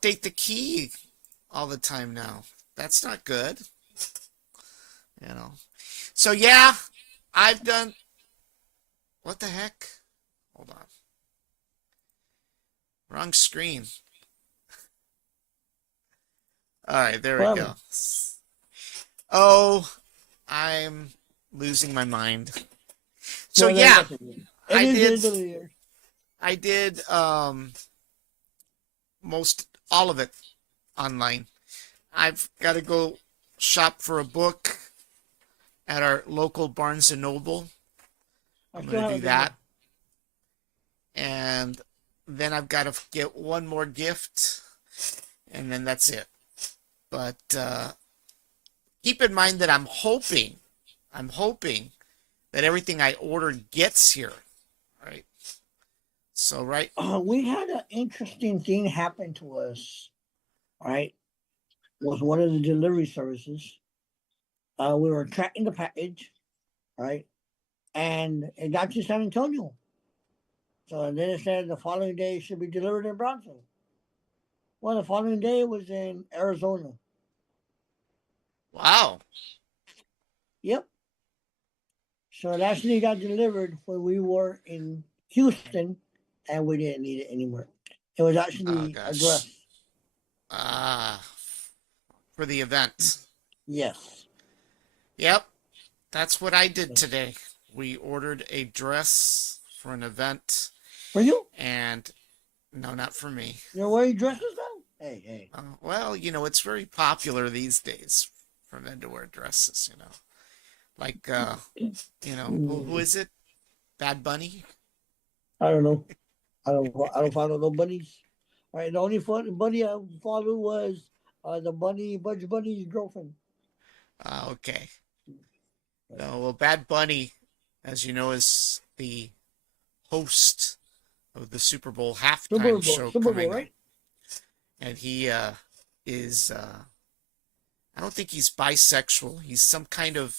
update the key all the time now. That's not good, you know. So yeah, I've done. What the heck? Hold on. Wrong screen. All right, there we Forever. go. Oh, I'm losing my mind. So No, yeah, that's it. It I is the did end of the year. I did most all of it online. I've got to go shop for a book at our local Barnes and Noble. I I'm still going to do haven't been there. that. And then I've got to get one more gift, and then that's it. But keep in mind that I'm hoping that everything I ordered gets here, right? So, right. We had an interesting thing happen to us, right? Was one of the delivery services. We were tracking the package, right? And it got to San Antonio. So then it said the following day it should be delivered in Brownsville. Well, the following day it was in Arizona. Wow. Yep. So it actually got delivered when we were in Houston and we didn't need it anymore. It was Oh, actually gosh. addressed. Ah, for the event. Yes. Yep, that's what I did today. We ordered a dress for an event, For you? and no, not for me. You're wearing dresses now? Hey, hey. Well, it's very popular these days for men to wear dresses, Like, who Mm, is it? Bad Bunny? I don't know. I don't follow no bunnies. All right, the only bunny I followed was the bunny Budge Bunny's girlfriend. Okay. No, well, Bad Bunny, as you know, is the host of the Super Bowl halftime show Super Bowl, coming up. right? And he is, I don't think he's bisexual. He's some kind of,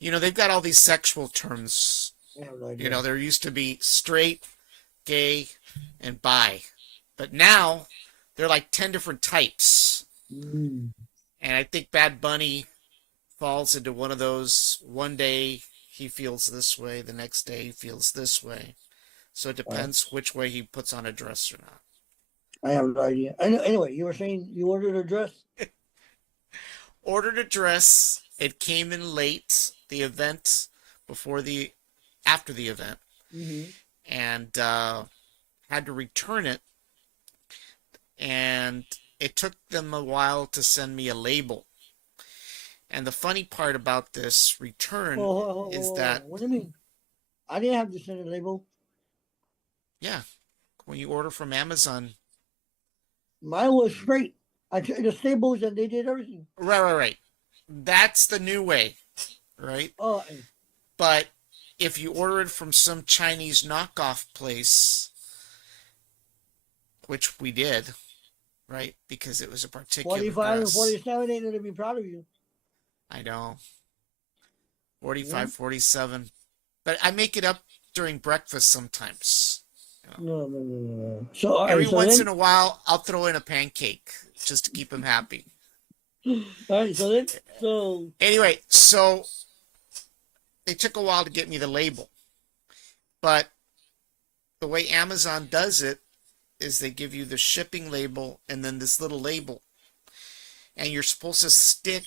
they've got all these sexual terms. I have no idea. There used to be straight, gay, and bi. But now they're like 10 different types. Mm. And I think Bad Bunny falls into one of those. One day he feels this way, the next day he feels this way. So it All right. depends which way he puts on a dress or not. I have no idea. Anyway, you were saying you ordered a dress? Ordered a dress. It came in late. The event after the event, Mm-hmm. and had to return it. And it took them a while to send me a label. And the funny part about this return is that, What do you mean? I didn't have to send a label. yeah, when you order from Amazon, Mine was straight. I took the stables and they did everything. right. That's the new way, right? Oh, But if you order it from some Chinese knockoff place, which we did, right? Because it was a particular 45 and dress. 47 ain't gonna be proud of you. I know. Yeah? 45, 47. But I make it up during breakfast sometimes. No. So all right, Every so once then in a while, I'll throw in a pancake just to keep him happy. all right, so then so Anyway, so they took a while to get me the label. But the way Amazon does it is they give you the shipping label and then this little label. And you're supposed to stick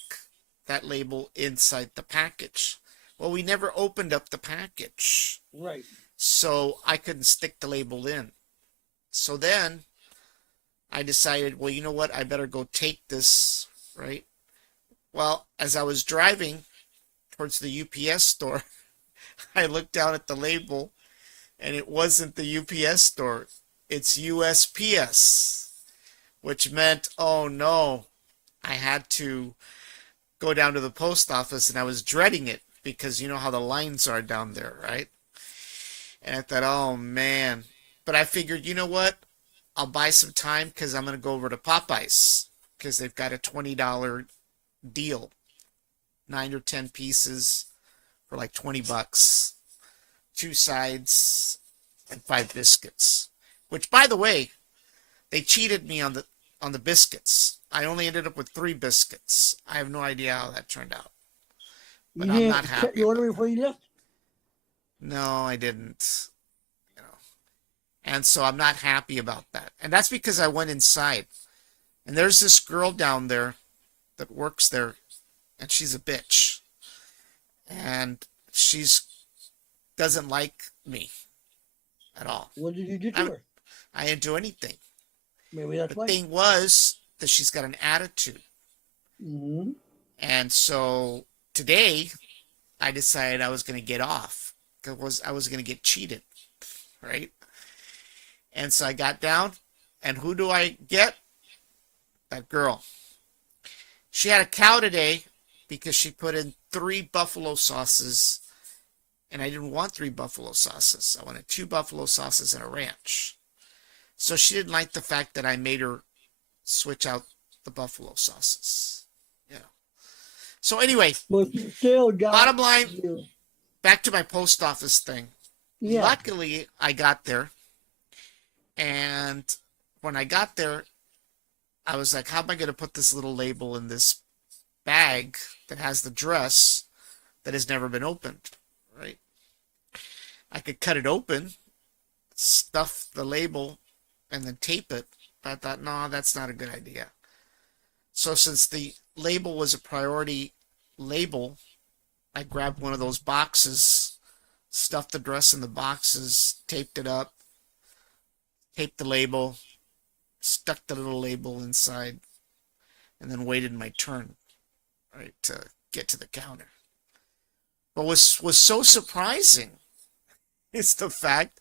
that label inside the package. Well, we never opened up the package, right. so I couldn't stick the label in. So then I decided, well, you know what? I better go take this, right? Well, as I was driving towards the UPS store, I looked down at the label and it wasn't the UPS store. It's USPS, which meant, oh no, I had to go down to the post office and I was dreading it because you know how the lines are down there, right? And I thought, oh man. But I figured, you know what? I'll buy some time because I'm going to go over to Popeyes because they've got a $20 deal. 9 or 10 pieces for like $20. Two sides and 5 biscuits. Which, by the way, they cheated me on on the biscuits. I only ended up with 3 biscuits. I have no idea how that turned out, but You I'm not didn't check happy the order about that. before you left? No, I didn't. You know, and so I'm not happy about that. And that's because I went inside, and there's this girl down there that works there, and she's a bitch, and she's doesn't like me at all. What did you do to I'm her? I didn't do anything. Maybe that's The why. thing was that she's got an attitude. Mm-hmm. And so today I decided I was going to get off because I was going to get cheated, right? And so I got down, and who do I get? That girl. She had a cow today because she put in 3 buffalo sauces, and I didn't want 3 buffalo sauces. I wanted 2 buffalo sauces and a ranch. So she didn't like the fact that I made her switch out the buffalo sauces. You know. So anyway, But you still got bottom line, you. back to my post office thing. Yeah. Luckily, I got there, and when I got there, I was like, how am I going to put this little label in this bag that has the dress that has never been opened, right? I could cut it open, stuff the label, and then tape it. But I thought, no, that's not a good idea. So since the label was a priority label, I grabbed one of those boxes, stuffed the dress in the boxes, taped it up, taped the label, stuck the little label inside, and then waited my turn, right, to get to the counter. But was so surprising is the fact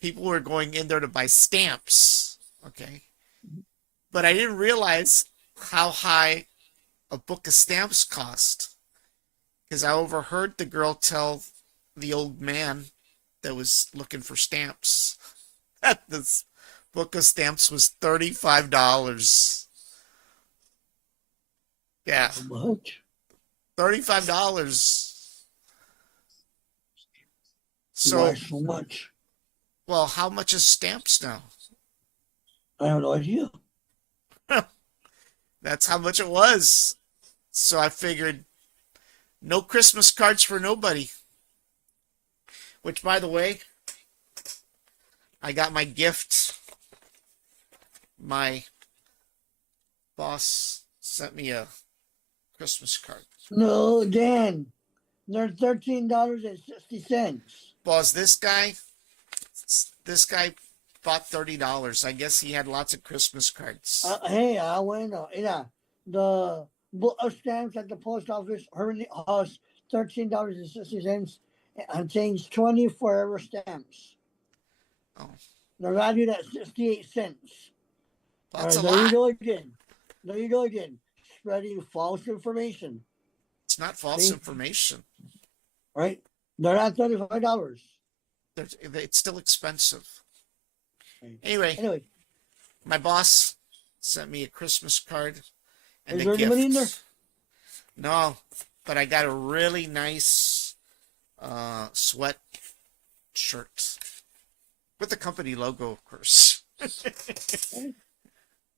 people were going in there to buy stamps, okay? But I didn't realize how high a book of stamps cost because I overheard the girl tell the old man that was looking for stamps that this book of stamps was $35. Yeah, How much? $35. Why So, so much? well, how much is stamps now? I have no idea. That's how much it was. So I figured no Christmas cards for nobody. Which, by the way, I got my gift. My boss sent me a Christmas card. No, Dan. They're $13.60. Boss, this guy bought $30. I guess he had lots of Christmas cards. Hey, I went. Yeah, the book of stamps at the post office currently costs $13.60 and change 20 forever stamps. Oh, They're valued at 68 cents. All that's right, a there you lot. go again. There you go again. Spreading false information. It's not false See? information. Right? They're at $35. It's still expensive. Right. Anyway, Anyway, my boss sent me a Christmas card and is a there any money in there? gift. No, but I got a really nice sweat shirt with the company logo, of course. Hey,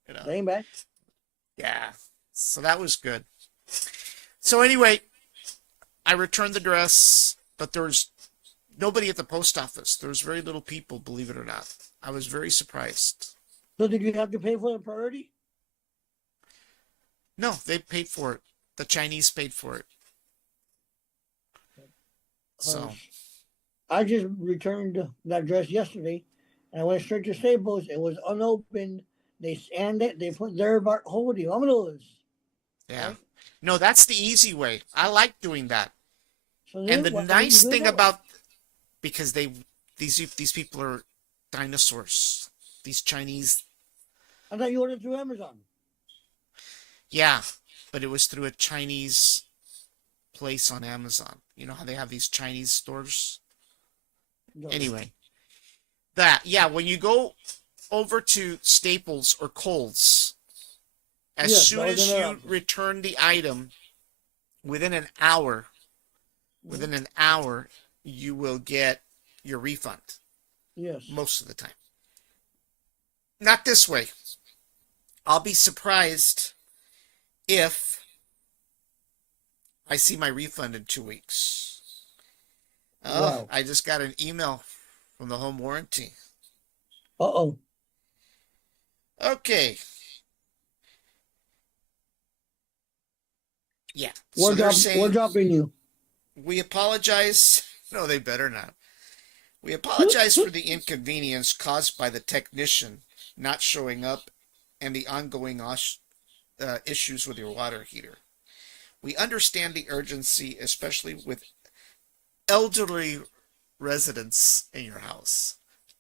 You know, that ain't bad. yeah. So that was good. So anyway, I returned the dress, but there was nobody at the post office. There was very little people, believe it or not. I was very surprised. So did you have to pay for the priority? No, they paid for it. The Chinese paid for it. So, I just returned that dress yesterday, and I went straight to Staples. It was unopened. They scanned it. They put their barcode. Vámonos. yeah. Right? No, that's the easy way. I like doing that. So And then, the why didn't you nice do it thing that way? about because these people are dinosaurs. These Chinese, I thought you ordered through Amazon. yeah, but it was through a Chinese place on Amazon. You know how they have these Chinese stores? No. Anyway, yeah, when you go over to Staples or Kohl's, as Yes, soon that was as in their you office. return the item, within an hour, within an hour, you will get your refund Yes. most of the time. Not this way. I'll be surprised if I see my refund in 2 weeks. Oh, Wow. I just got an email from the home warranty. Uh-oh. Okay. Yeah. We're So they're we're saying dropping you. we apologize. No, they better not. We apologize for the inconvenience caused by the technician not showing up and the ongoing issues with your water heater. We understand the urgency, especially with elderly residents in your house.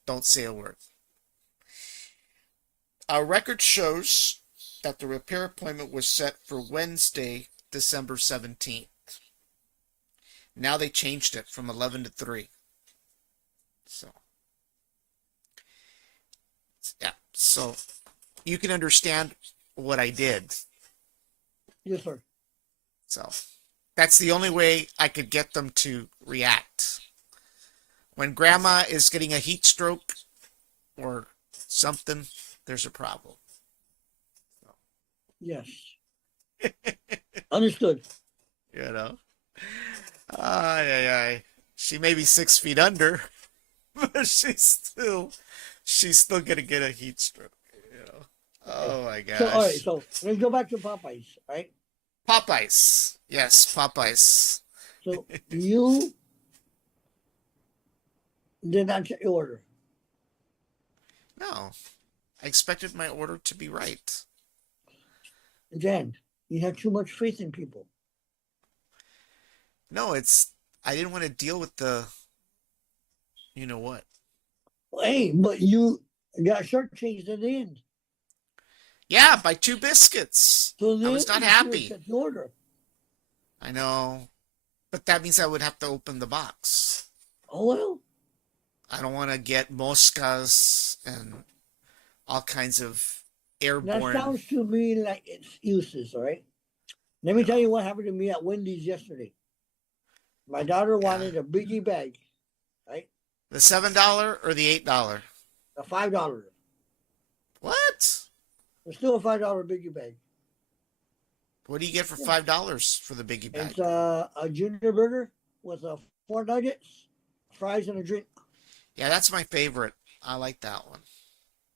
Don't say a word. Our record shows that the repair appointment was set for Wednesday, December 17th. Now they changed it from 11 to 3. So, yeah. So, you can understand what I did. Yes, sir. So, that's the only way I could get them to react. When grandma is getting a heat stroke or something, there's a problem. Yes. Understood. You know? Ay, ay, ay. She may be 6 feet under, but she's still gonna get a heat stroke. You know? Okay. Oh my So, all right. gosh. So, let's go back to Popeyes, right? Popeyes. Yes, Popeyes. So, you did not check your order. No, I expected my order to be right. Jan, you have too much faith in people. No, I didn't want to deal with you know what. Hey, but you got shortchanged at the end. Yeah, by 2 biscuits. So I then was not you should have happy. checked the order. I know, but that means I would have to open the box. Oh, well. I don't want to get moscas and all kinds of That airborne, sounds to me like excuses, all right? Let me you tell know. you what happened to me at Wendy's yesterday. My daughter Yeah. wanted a biggie bag, right? The $7 or the $8? A $5. What? It's still a $5 biggie bag. What do you get for Yeah. $5 for the biggie bag? It's a junior burger with 4 nuggets, fries, and a drink. Yeah, that's my favorite. I like that one.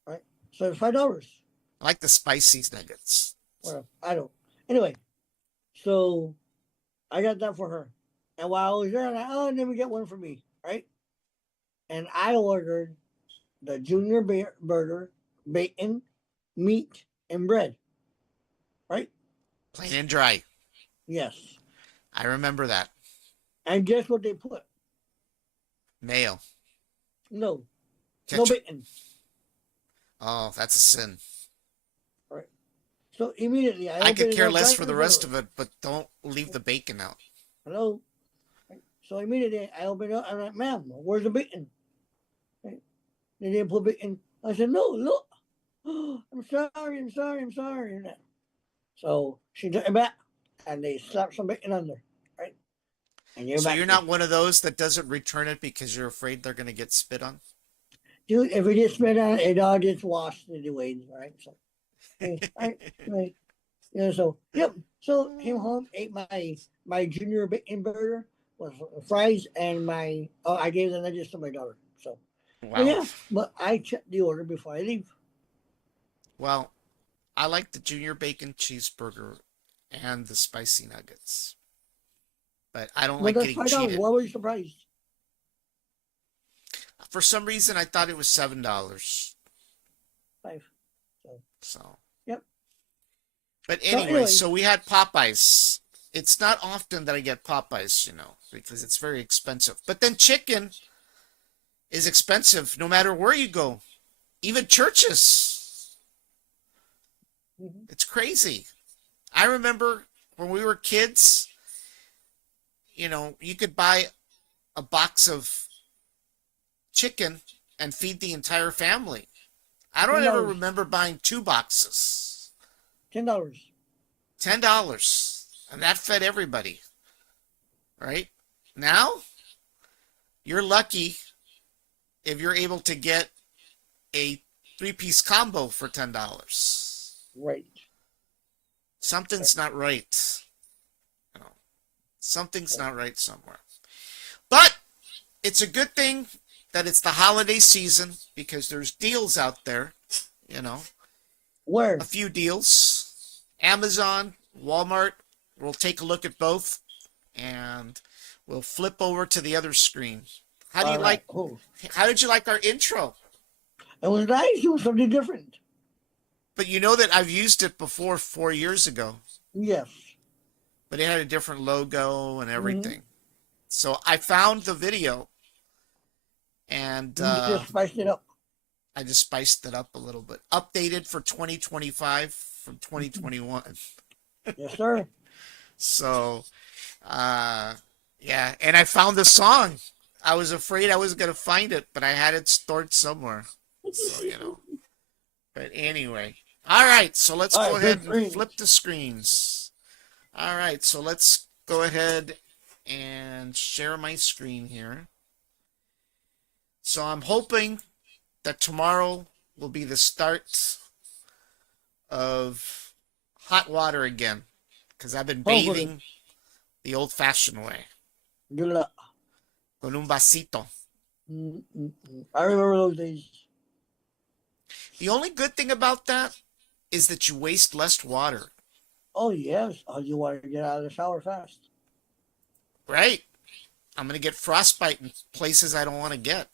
Right? So it's $5. I like the spicy nuggets. Well, I don't. Anyway, so I got that for her. And while I was there, I'm like, oh, let me get one for me, right? And I ordered the junior burger, bacon, meat, and bread, right? Plain and dry. Yes. I remember that. And guess what they put? Mayo. No, no Ketchup. bacon. Oh, that's a sin. Right. So immediately I I opened could it care up less right for in the front rest of of her. it, but don't leave the bacon out. Hello. Right. So immediately I opened it up. I'm like, ma'am, where's the bacon? Right. They didn't put bacon. I said, no, look. I'm sorry, I'm sorry, I'm sorry. So she took it back and they slapped some bacon on there, right? And you're So back you're to, not one of those that doesn't return it because you're afraid they're going to get spit on? dude, if we get spit on it, it all gets washed anyways, right? So, hey, right. Yeah, so, yep. So came home, ate my junior bacon burger with fries and I gave the nuggets to my daughter. So, but Wow. yeah, but I checked the order before I leave. Well, I like the junior bacon cheeseburger and the spicy nuggets, but I don't But like that's getting $5. cheated. Why were you surprised? For some reason, I thought it was $7. Five. So, So, yep. but So anyway, anyway, so we had Popeyes. It's not often that I get Popeyes, because it's very expensive. But then chicken is expensive no matter where you go, even churches. mhm. It's crazy. I remember when we were kids, you could buy a box of chicken and feed the entire family. I don't ever $10. remember buying 2 boxes. $10. $10. And that fed everybody, right? Now, you're lucky if you're able to get a 3-piece combo for $10. Right. Something's not right. You know, something's not right somewhere. But it's a good thing that it's the holiday season because there's deals out there, you know, a Where? few deals. Amazon, Walmart, we'll take a look at both and we'll flip over to the other screen. How do you All right. like Oh, how did you like our intro? it was nice. It was something different. But you know that I've used it before 4 years ago, Yes. but it had a different logo and Mm-hmm. everything. So I found the video and You just spiced it up. I just spiced it up a little bit. Updated for 2025 from 2021. Yes, sir. So, uh, yeah. And I found the song. I was afraid I wasn't going to find it, but I had it stored somewhere. So, you know. But anyway. All right. So let's All go right. Flip ahead and screen. flip the screens. All right. So let's go ahead and share my screen here. So I'm hoping that tomorrow will be the start of hot water again because I've been Hopefully. bathing the old-fashioned way Good luck. con un vasito. I remember those days. The only good thing about that is that you waste less water, Oh, yes. Oh, you want to get out of the shower fast. right? I'm gonna get frostbite in places I don't want to get.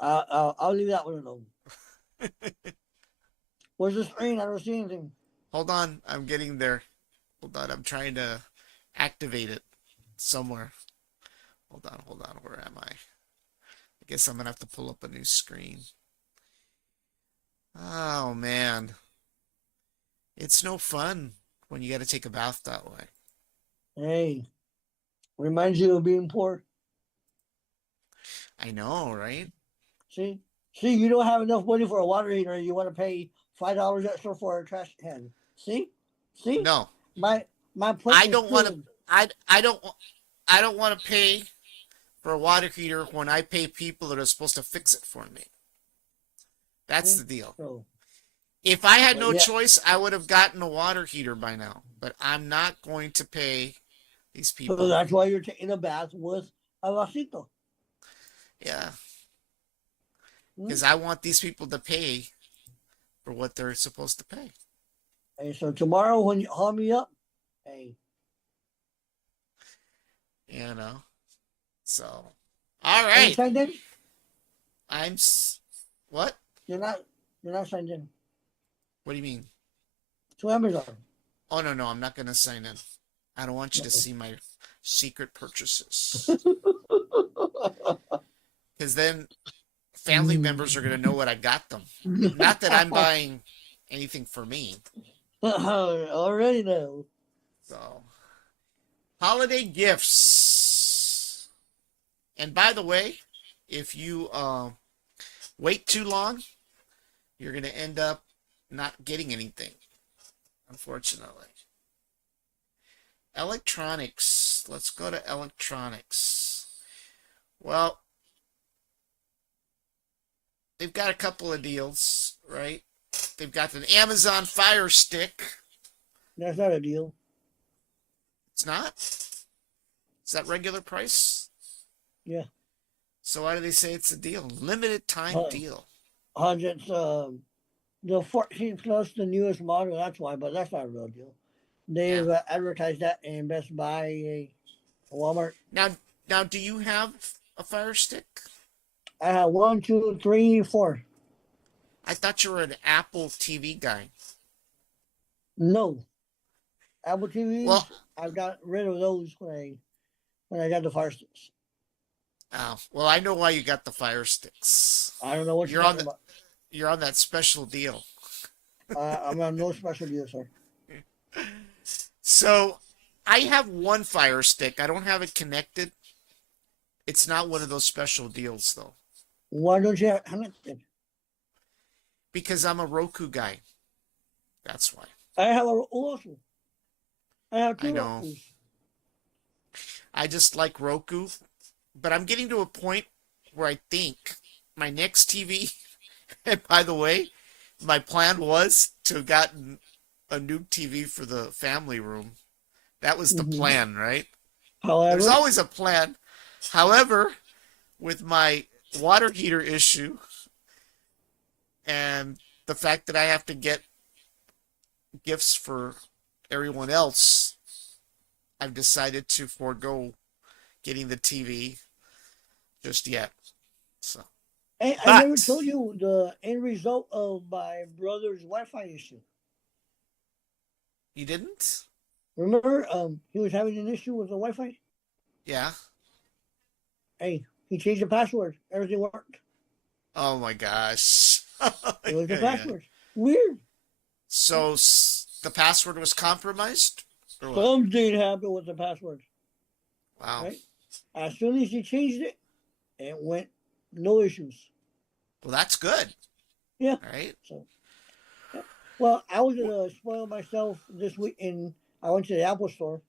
I'll leave that one alone. Where's the screen? I don't see anything. Hold on, I'm getting there. Hold on, I'm trying to activate it somewhere. Hold on. Where am I? I guess I'm gonna have to pull up a new screen. Oh man, it's no fun when you got to take a bath that way. Hey, reminds you of being poor. I know, right? See? See, you don't have enough money for a water heater. You want to pay $5 extra for a trash can. See? See? No, My my point I is don't want to. proven. I don't. I don't want to pay for a water heater when I pay people that are supposed to fix it for me. That's See? the deal. So, If I had but no yeah, choice, I would have gotten a water heater by now. But I'm not going to pay these so people. that's why you're taking a bath with a vasito. Yeah, Hmm? because I want these people to pay for what they're supposed to pay. Hey, so tomorrow when you haul me up, hey, You know. So, all are you right. signed in? I'm. What? You're not. You're not signed in What do you mean? to Amazon. Oh no, I'm not going to sign in. I don't want you to No. see my secret purchases. Because then family members are going to know what I got them. Not that I'm buying anything for me. Already know. So, holiday gifts. And by the way, if you wait too long, you're going to end up not getting anything, unfortunately. Electronics. Let's go to electronics. Well, they've got a couple of deals, right? They've got an Amazon Fire Stick. That's not a deal. It's not? Is that regular price? Yeah. So why do they say it's a deal? Limited time Uh, deal. Hundreds. The 14 plus the newest model. That's why, but that's not a real deal. Yeah. They've advertised that in Best Buy, Walmart. Now, do you have a Fire Stick? I have one, two, three, four. I thought you were an Apple TV guy. No, Apple TVs. Well, I've got rid of those when I got the Fire Sticks. well, I know why you got the Fire Sticks. I don't know what you're You're on talking the about. you're on that special deal. I'm on no special deal, sir. So, I have one Fire Stick. I don't have it connected. It's not one of those special deals though, Why don't you have it? because I'm a Roku guy. That's why. I have a also. I have I two know. Rokus. I just like Roku, but I'm getting to a point where I think my next TV, and by the way, my plan was to have gotten a new TV for the family room. That was the Hmm. plan, right? There's However, always a plan. However, with my water heater issue and the fact that I have to get gifts for everyone else, I've decided to forego getting the TV just yet. So, I never but told you the end result of my brother's Wi-Fi issue. you didn't? Remember, he was having an issue with the Wi-Fi. Yeah. Hey, he changed the password. Everything worked. Oh my gosh. It was the Yeah, yeah. password. Weird. So the password was compromised, or what? Something happened with the password. Wow. Right. As soon as he changed it, it went no issues. Well, that's good, Yeah. right? So yeah. Well, I was gonna spoil myself this week, and I went to the Apple store.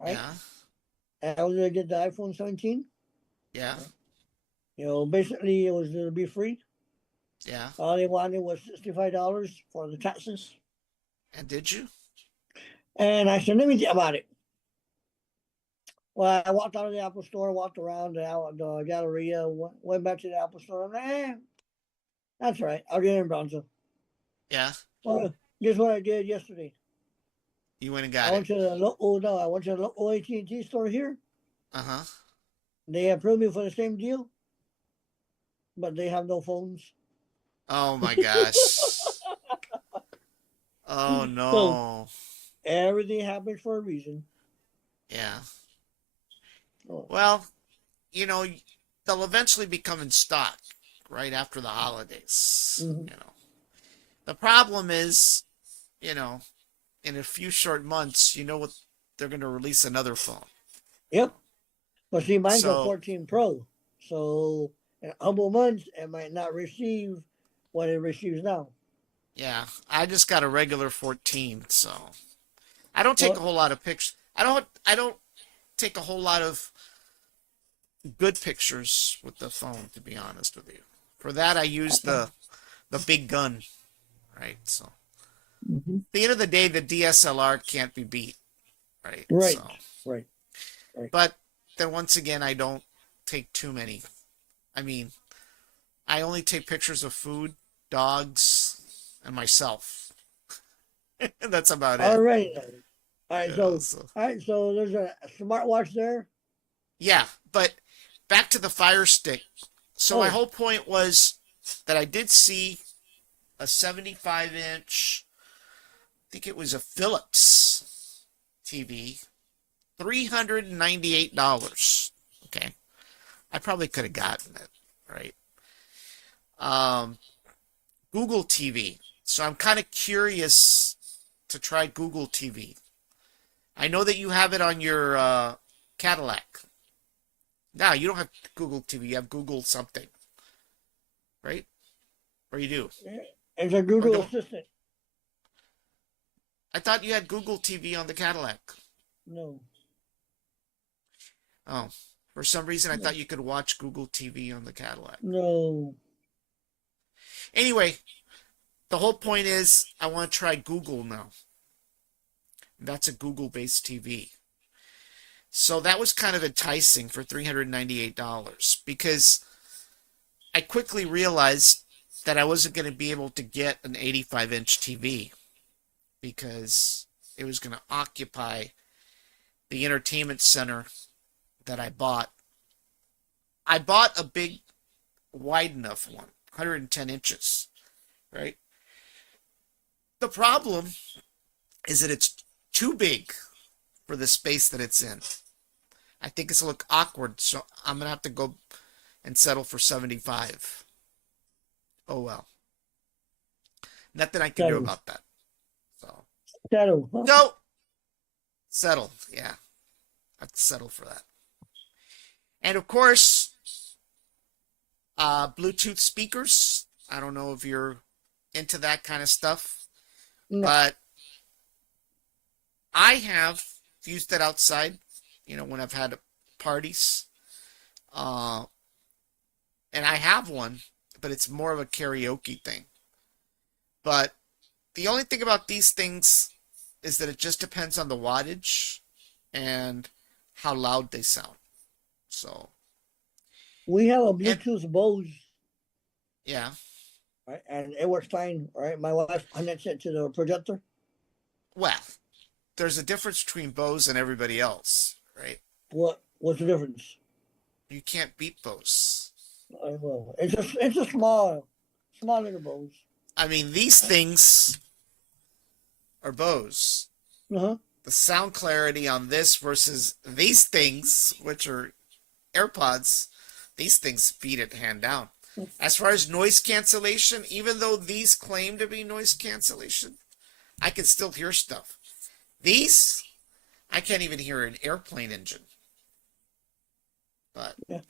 Right. Yeah, And I was gonna get the iPhone 17. yeah, Right? Basically, it was gonna be free. yeah. All they wanted was $65 for the taxes. And did you? And I said, let me think about it. Well, I walked out of the Apple store, walked around the Galleria, went back to the Apple store. I'm like, that's right. I'll get it in Brownsville. Yeah, Well, guess what I did yesterday? you went and I got it. went to the local, no, I went to the local AT&T store here. Uh-huh. They approved me for the same deal, but they have no phones. Oh my gosh. Oh So no. everything happens for a reason. Yeah. Oh. Well, you know, they'll eventually become in stock right after the holidays, Hmm. The problem is, you know, in a few short months, you know what, they're going to release another phone. Yep. But see, mine's a So, 14 Pro. So in a couple months, it might not receive what it receives now. yeah, I just got a regular 14, so I don't take a Well, whole lot of pictures. I don't take a whole lot of good pictures with the phone, to be honest with you. For that, I use the big gun, right? So, mhm. at the end of the day, the DSLR can't be beat, right? Right, So, right, right. but then once again, I don't take too many. I mean, I only take pictures of food, dogs, and myself. That's about All it. right. All right. Yeah, So, so all right. So there's a smartwatch there. yeah, but back to the Fire Stick. So my Oh, whole point was that I did see a 75-inch, I think it was a Philips TV, $398. Okay. I probably could have gotten it, right? Um, Google TV. So I'm kind of curious to try Google TV. I know that you have it on your Cadillac. Now, you don't have Google TV, you have Google something, right? Or you do? yeah. It's a Or Google don't? Assistant. I thought you had Google TV on the Cadillac. No, Oh, for some reason I no, thought you could watch Google TV on the Cadillac. no. Anyway, the whole point is I want to try Google now. That's a Google-based TV. So that was kind of enticing for $398 because I quickly realized that I wasn't going to be able to get an 85-inch TV because it was going to occupy the entertainment center that I bought. I bought a big, wide enough one, 110 inches, right? The problem is that it's too big for the space that it's in. I think it's going to look awkward, so I'm going to have to go and settle for 75. Oh well. Nothing I can do Shadow, about that. So, shadow. Huh? no, settle. Yeah, I have to settle for that. And of course, Bluetooth speakers. I don't know if you're into that kind of stuff, No. but I have used it outside, when I've had parties. Uh, and I have one, but it's more of a karaoke thing. But the only thing about these things is that it just depends on the wattage and how loud they sound. So, We have a and Bluetooth Bose, yeah, right, and it works fine. Right, my wife connects it to the projector. well, there's a difference between Bose and everybody else, right? What's the difference? You can't beat Bose. Well, it's a small little Bose. I mean, these things are Bose. Uh huh. The sound clarity on this versus these things, which are AirPods, these things beat it hand down. As far as noise cancellation, even though these claim to be noise cancellation, I can still hear stuff. These, I can't even hear an airplane engine. But Yeah.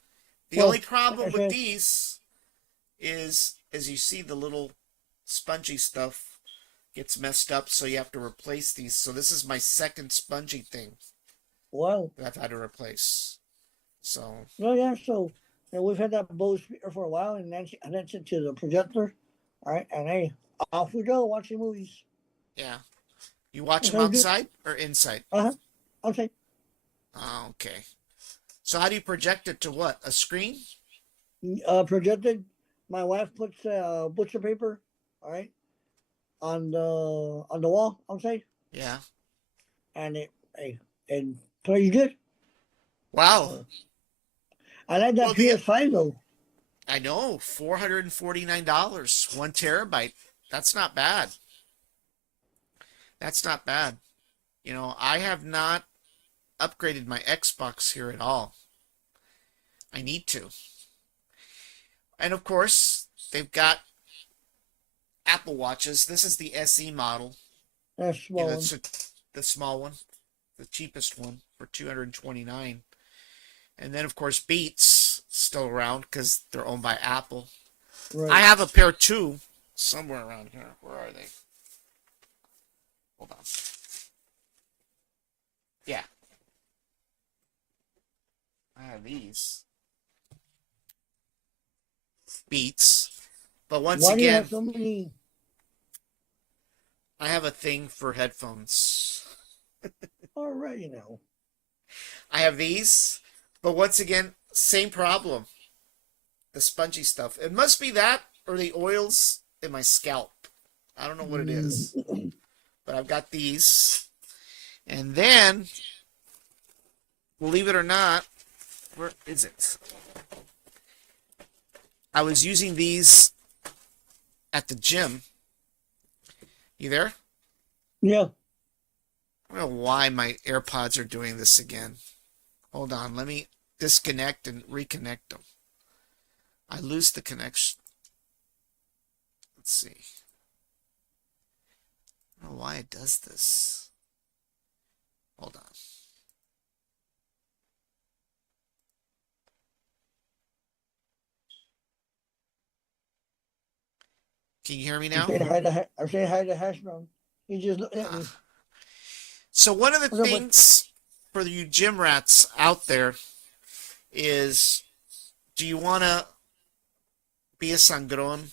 the only Well, like I problem with said, these is, as you see, the little spongy stuff gets messed up, so you have to replace these. So this is my second spongy thing well, that I've had to replace. So no, yeah. So, we've had that Bose speaker for a while, and then she connects it to the projector. All right, and hey, off we go watching movies. yeah, you watch them Okay, good. outside or inside? Uh huh. Okay. Oh, okay. So how do you project it to what? A screen? Projected. My wife puts butcher paper. All right, on the wall outside, Yeah. and it plays good. Wow. Uh, I like that Well, the PS5 though. I know, $449, 1 terabyte. That's not bad. That's not bad. I have not upgraded my Xbox here at all. I need to. And of course, they've got Apple Watches. This is the SE model. That's small one. It's the small one, the cheapest one for 229. And then of course Beats still around because they're owned by Apple. I Right. have a pair too, somewhere around here. Where are they? Hold on. Yeah, I have these Beats. But once Why do you have again, so many? I have a thing for headphones. Already now. I have these, but once again, same problem. The spongy stuff. It must be that or the oils in my scalp. I don't know what it is, Mm. but I've got these. And then, believe it or not, where is it? I was using these at the gym. You there? Yeah. I don't know why my AirPods are doing this again. Hold on, let me disconnect and reconnect them. I lose the connection. Let's see. I don't know why it does this. Hold on. Can you hear me now? I'm saying hi to Hash Brown. He just looked at me. So one of the What's up, bud? things for you gym rats out there is, do you want to be a sangron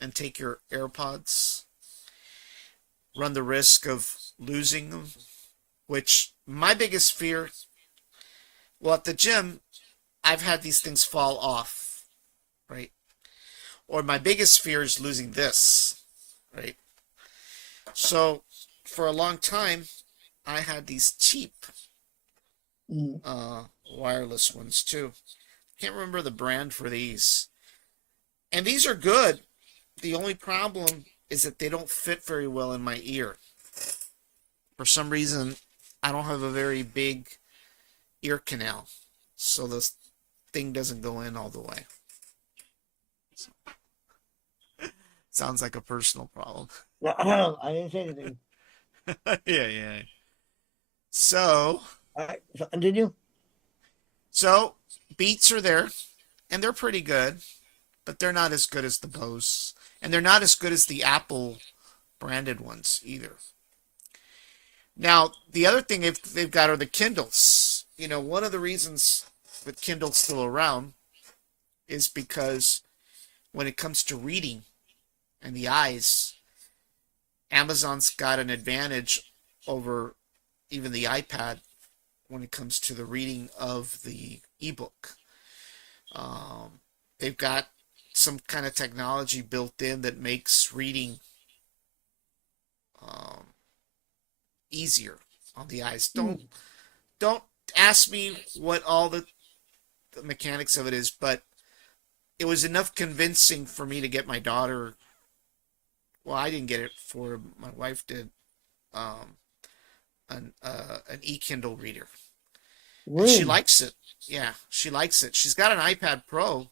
and take your AirPods, run the risk of losing them? Which my biggest fear, well, at the gym, I've had these things fall off, right? Or my biggest fear is losing this, right? So for a long time, I had these cheap Mm. wireless ones too. Can't remember the brand for these. And these are good. The only problem is that they don't fit very well in my ear. For some reason, I don't have a very big ear canal. So this thing doesn't go in all the way. Sounds like a personal problem. I didn't say anything. Yeah, yeah. So, All right. So continue. so Beats are there, and they're pretty good, but they're not as good as the Bose, and they're not as good as the Apple branded ones either. Now, the other thing they've got are the Kindles. One of the reasons that Kindle's still around is because when it comes to reading and the eyes, Amazon's got an advantage over even the iPad when it comes to the reading of the ebook. Um, they've got some kind of technology built in that makes reading um, easier on the eyes. Hmm. Don't ask me what all the mechanics of it is, but it was enough convincing for me to get my daughter. Well, I didn't get it for my wife did. Um, an e-Kindle reader, and she Really? likes it. Yeah, she likes it. She's got an iPad Pro,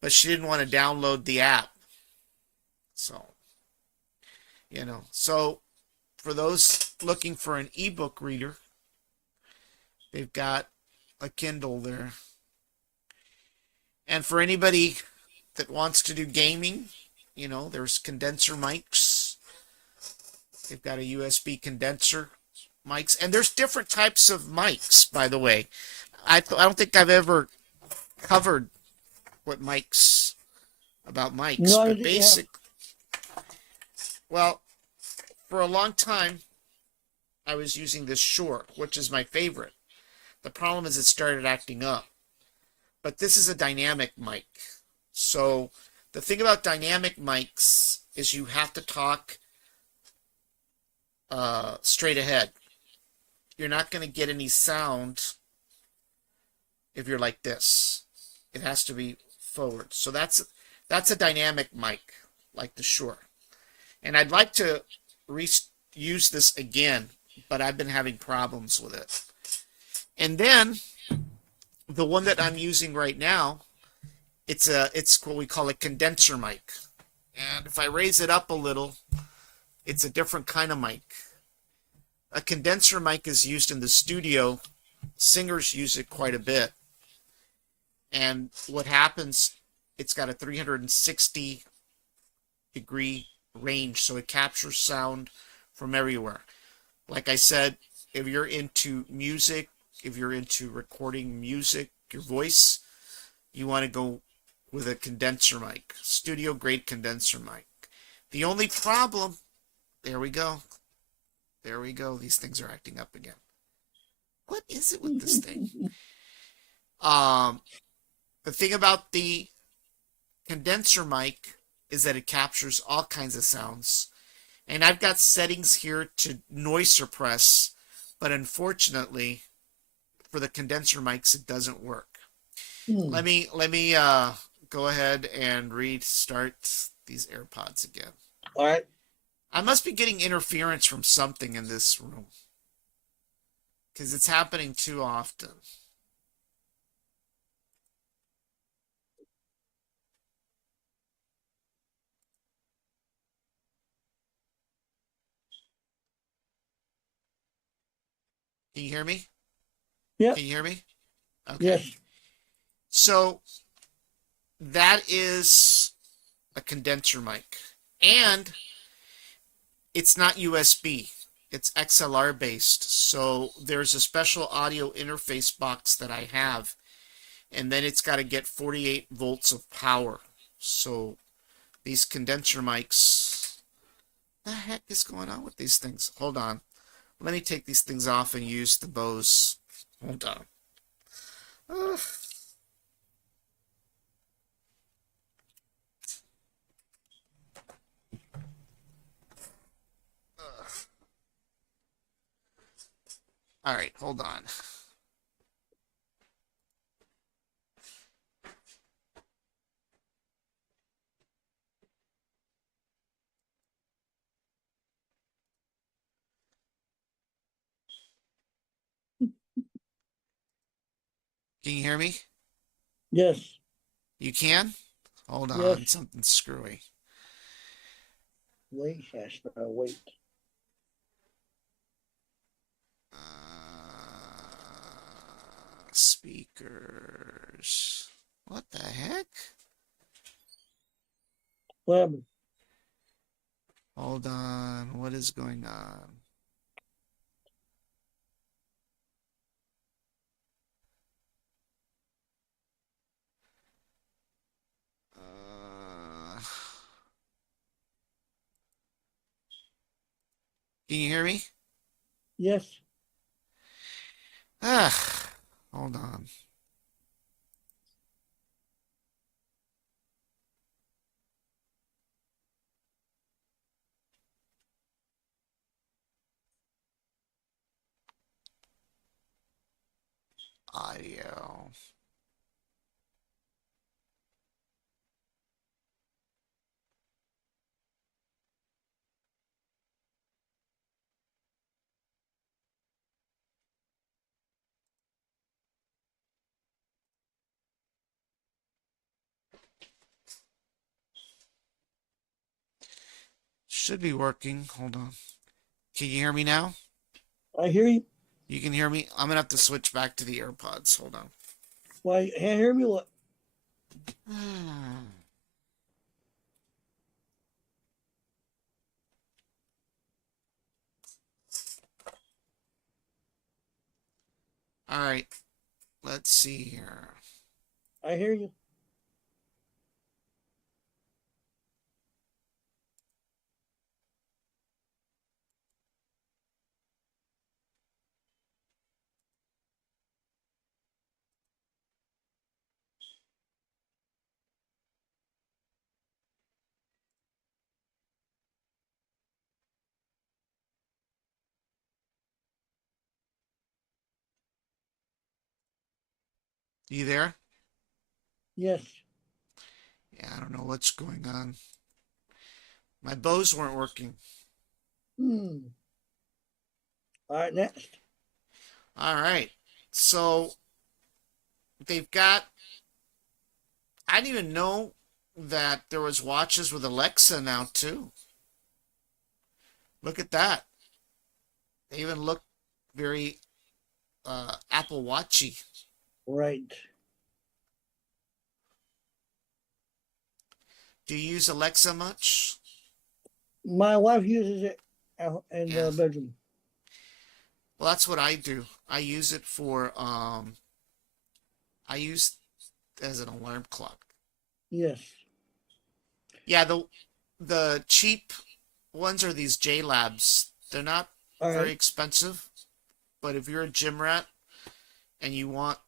but she didn't want to download the app. So, so for those looking for an ebook reader, they've got a Kindle there. And for anybody that wants to do gaming, there's condenser mics. They've got a USB condenser mics, and there's different types of mics, by the way. I don't think I've ever covered what mics about mics, No, I but didn't have. well, for a long time I was using this Shure, which is my favorite. The problem is it started acting up. But this is a dynamic mic. So the thing about dynamic mics is you have to talk straight ahead. You're not going to get any sound if you're like this. It has to be forward. So that's a dynamic mic, like the Shure. And I'd like to use this again, but I've been having problems with it. And then the one that I'm using right now, it's what we call a condenser mic. And if I raise it up a little, it's a different kind of mic. A condenser mic is used in the studio. Singers use it quite a bit. And what happens, it's got a 360-degree range, so it captures sound from everywhere. Like I said, if you're into music, if you're into recording music, your voice, you want to go with a condenser mic, studio grade condenser mic. The only problem, there we go. There we go. These things are acting up again. What is it with this thing? Um, the thing about the condenser mic is that it captures all kinds of sounds. And I've got settings here to noise suppress, but unfortunately, for the condenser mics, it doesn't work. Hmm. Let me go ahead and restart these AirPods again. All right. I must be getting interference from something in this room because it's happening too often. Can you hear me? Yep. Can you hear me? Okay. Yes. So that is a condenser mic. And it's not USB. It's XLR based. So there's a special audio interface box that I have. And then it's got to get 48 volts of power. So these condenser mics, the heck is going on with these things? Hold on. Let me take these things off and use the Bose. Hold on. Ugh. All right, hold on. Can you hear me? Yes. You can? Hold Yes. on, something's screwy. Wait, Shasta. Wait. Speakers. What the heck? Well, Hold on. What is going on? Uh, Can you hear me? Yes. Ah, hold on. Audio. Should be working. Hold on. Can you hear me now? I hear you. You can hear me? I'm gonna have to switch back to the AirPods. Hold on. Why can't hear me? What? All right. Let's see here. I hear you. You there? Yes. Yeah, I don't know what's going on. My bows weren't working. Hmm. All right. Next. All right. So they've got, I didn't even know that there was watches with Alexa now too. Look at that. They even look very Apple Watchy. Right. Do you use Alexa much? My wife uses it in Yeah. the bedroom. Well, that's what I do. I use it for I use it as an alarm clock. Yes. Yeah, the cheap ones are these J Labs. They're not All very right. expensive, but if you're a gym rat and you want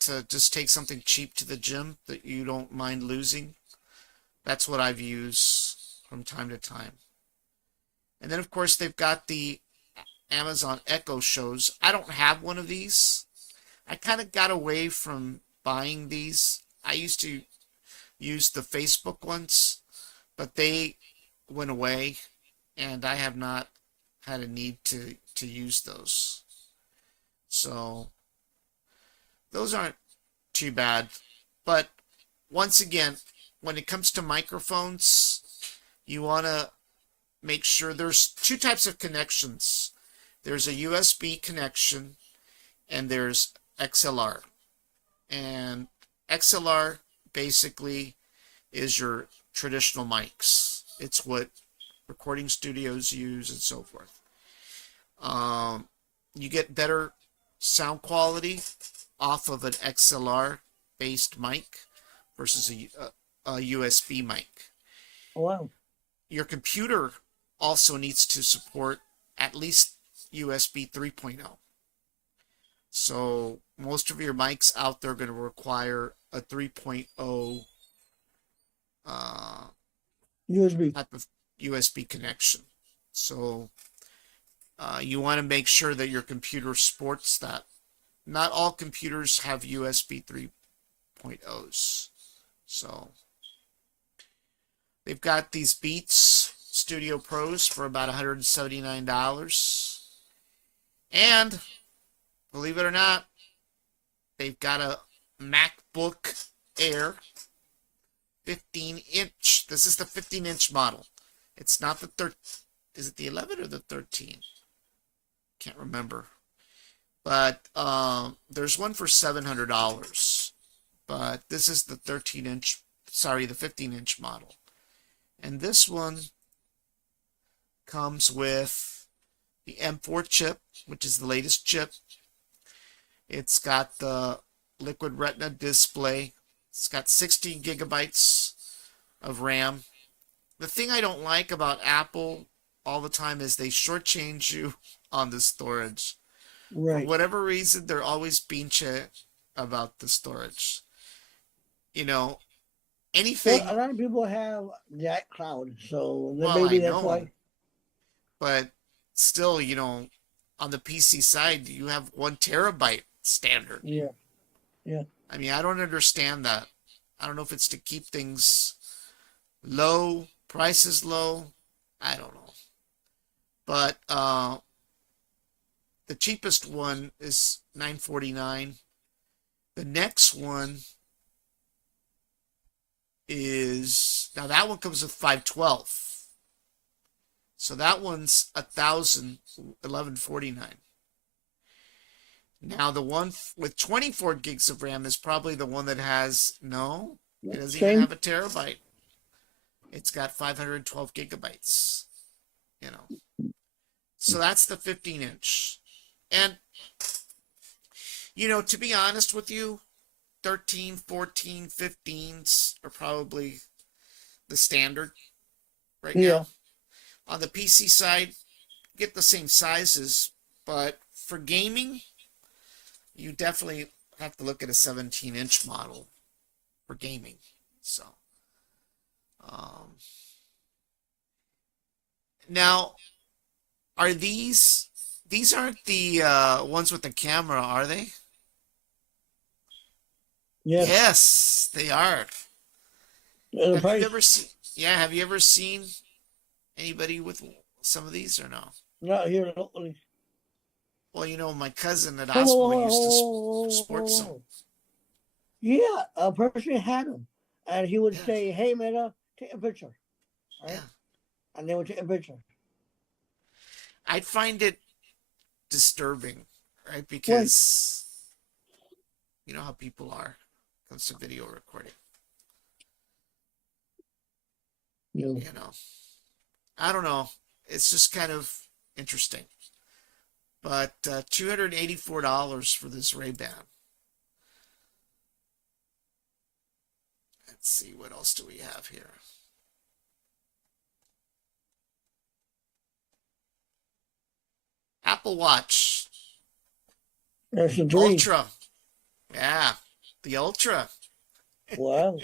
to just take something cheap to the gym that you don't mind losing, that's what I've used from time to time. And then of course they've got the Amazon Echo shows. I don't have one of these. I kind of got away from buying these. I used to use the Facebook ones, but they went away and I have not had a need to use those. So those aren't too bad. But once again, when it comes to microphones, you want to make sure there's two types of connections. There's a USB connection and there's XLR. And XLR basically is your traditional mics. It's what recording studios use and so forth. You get better sound quality off of an XLR based mic versus a USB mic. Oh, wow. Your computer also needs to support at least USB 3.0. So most of your mics out there are going to require a 3.0 USB. type of USB connection. So you want to make sure that your computer sports that. Not all computers have USB 3.0s. So they've got these Beats Studio Pros for about $179. And believe it or not, they've got a MacBook Air 15-inch. This is the 15-inch model. It's not the is it the 11 or the 13? Can't remember. But there's one for $700. But this is the 13-inch, sorry, the 15-inch model. And this one comes with the M4 chip, which is the latest chip. It's got the Liquid Retina display. It's got 16 gigabytes of RAM. The thing I don't like about Apple all the time is they shortchange you on the storage. For Right. whatever reason, they're always being about the storage. You know, Well, a anything. lot of people have that cloud, so then Well, I maybe that's know, why. but still, on the PC side, you have 1 terabyte standard. Yeah, yeah, I mean, I don't understand that. I don't know if it's to keep things low, prices low. I don't know. But the cheapest one is 949. The next one is now that one comes with 512. So that one's 1149. Now the one with 24 gigs of RAM is probably the one that has no, it doesn't even same. have a terabyte. It's got 512 gigabytes, you know. So that's the 15-inch. And to be honest with you, 13, 14, 15s are probably the standard right Yeah, now. On the PC side, get the same sizes, but for gaming, you definitely have to look at a 17-inch model for gaming. So, um, now are these aren't the ones with the camera, are they? yes. Yes, they are. The Have you price, ever seen? Yeah, have you ever seen anybody with some of these or no? not here locally. Well, my cousin at Whoa, whoa, hospital whoa, used to whoa, whoa, sport whoa, some. whoa. Yeah, a person had them, and he would Yeah, say, "Hey, Meta, take a picture," right? yeah. And they would take a picture. I'd find it disturbing, right? Why? Because you know how people are when it comes to video recording. You know, You know, I don't know. It's just kind of interesting. But $284 for this Ray-Ban. Let's see, what else do we have here? Apple Watch that's the three. Ultra. Yeah, the Ultra. Wow.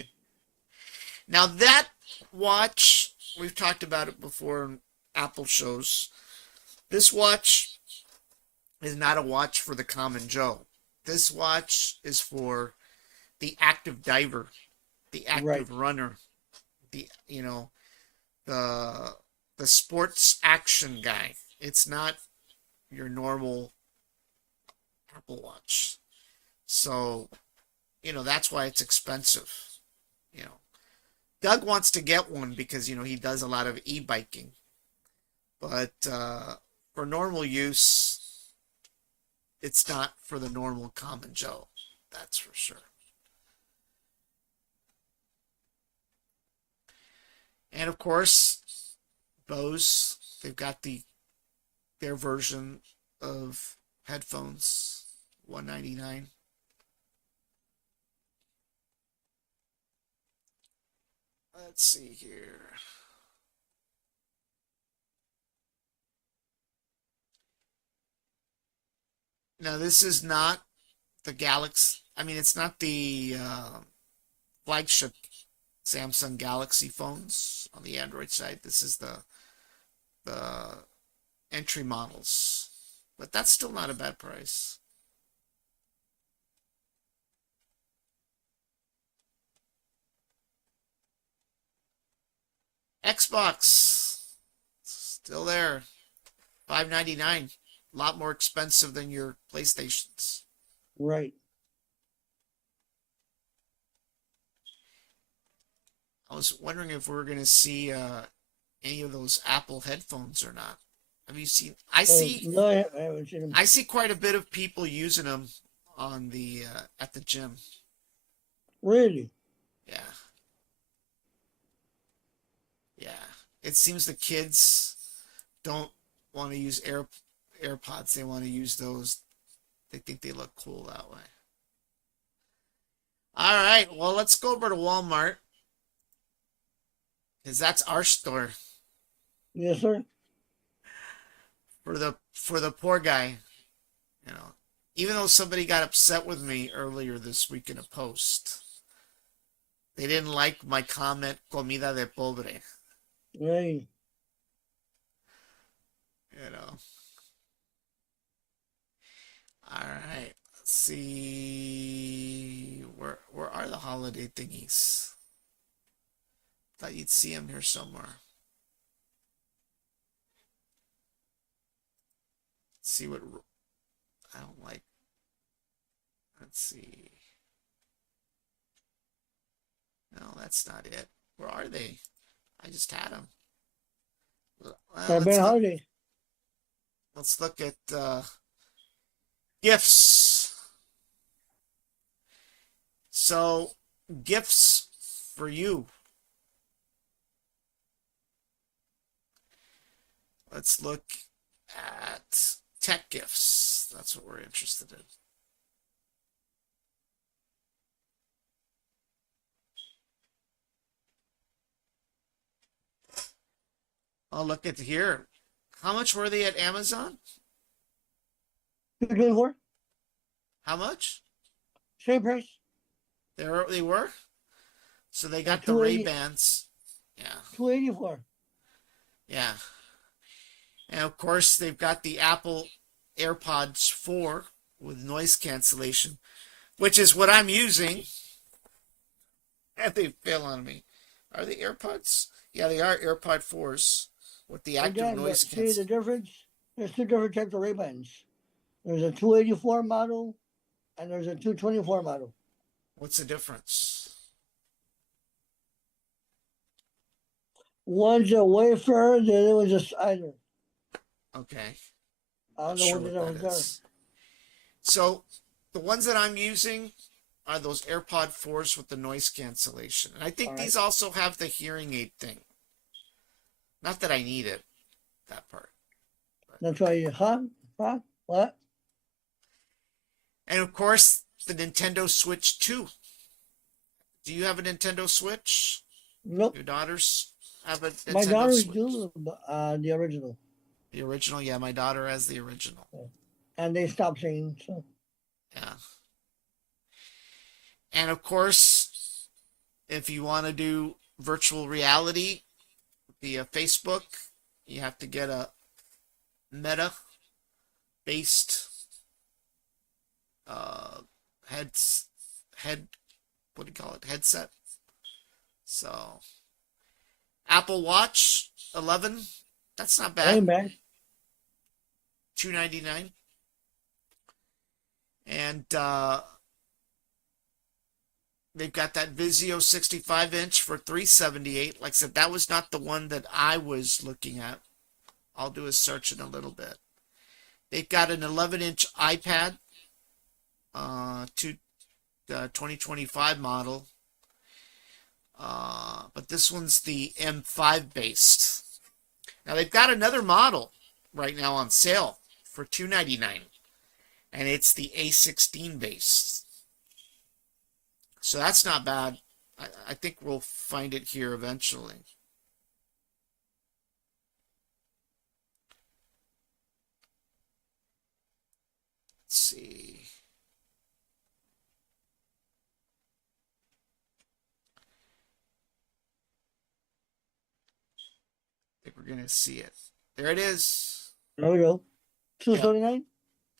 Now that watch, we've talked about it before in Apple shows. This watch is not a watch for the common Joe. This watch is for the active diver, the Right. active runner, the the the sports action guy. It's not your normal Apple Watch. So, that's why it's expensive. You know, Doug wants to get one because, he does a lot of e-biking. But for normal use, it's not for the normal common Joe. That's for sure. And of course, Bose, they've got their version of headphones, 199. Let's see here. Now this is not the Galaxy. I mean, it's not the flagship Samsung Galaxy phones on the Android side. This is the entry models, but that's still not a bad price. Xbox still there, 599. A lot more expensive than your PlayStations. Right. I was wondering if we are going to see any of those Apple headphones or not. Have you seen? I see. No, I haven't seen them. I see quite a bit of people using them on the at the gym. Really? Yeah, yeah. It seems the kids don't want to use AirPods. They want to use those. They think they look cool that way. All right. Well, let's go over to Walmart because that's our store. Yes, sir. for the poor guy, you know. Even though somebody got upset with me earlier this week in a post, they didn't like my comment "comida de pobre." Right. You know. All right. Let's see. Where are the holiday thingies? Thought you'd see them here somewhere. Let's see what I don't like. Let's see. No, that's not it. Where are they? I just had them. Well, Happy holiday. let's look at gifts. So, gifts for you. Let's look at tech gifts. That's what we're interested in. Oh, look at here. How much were they at Amazon? 224. How much? Same price. They were? So they got the 280. Ray-Bans. Yeah. 284. Yeah. And of course, they've got the Apple AirPods 4 with noise cancellation, which is what I'm using. And they fail on me. Are they AirPods? Yeah, they are AirPod 4s with the active Again, noise but see the cancellation. difference? There's two different types of Ray-Bans. There's a 284 model and there's a 224 model. What's the difference? One's a wafer, the other one's a cider. Okay. I Not don't know sure what the what that difference is. So the ones that I'm using are those AirPod 4s with the noise cancellation. And I think All right. these also have the hearing aid thing. Not that I need it, that part. are. That's why you, what? And of course, the Nintendo Switch 2. Do you have a Nintendo Switch? Nope. Your daughters have a My Nintendo daughters Switch? do the original. The original? Yeah, my daughter has the original. And they stopped saying so. Yeah. And of course, if you want to do virtual reality via Facebook, you have to get a Meta based heads head what do you call it, headset. So Apple Watch 11, that's not bad. Ain't bad. $299. And they've got that Vizio 65-inch for $378. Like I said, that was not the one that I was looking at. I'll do a search in a little bit. They've got an 11-inch iPad, 2025 model. But this one's the M5 based. Now they've got another model right now on sale for $299, and it's the A16 based. So that's not bad. I think we'll find it here eventually. Let's see. I think we're gonna see it. There it is. There we go. 279?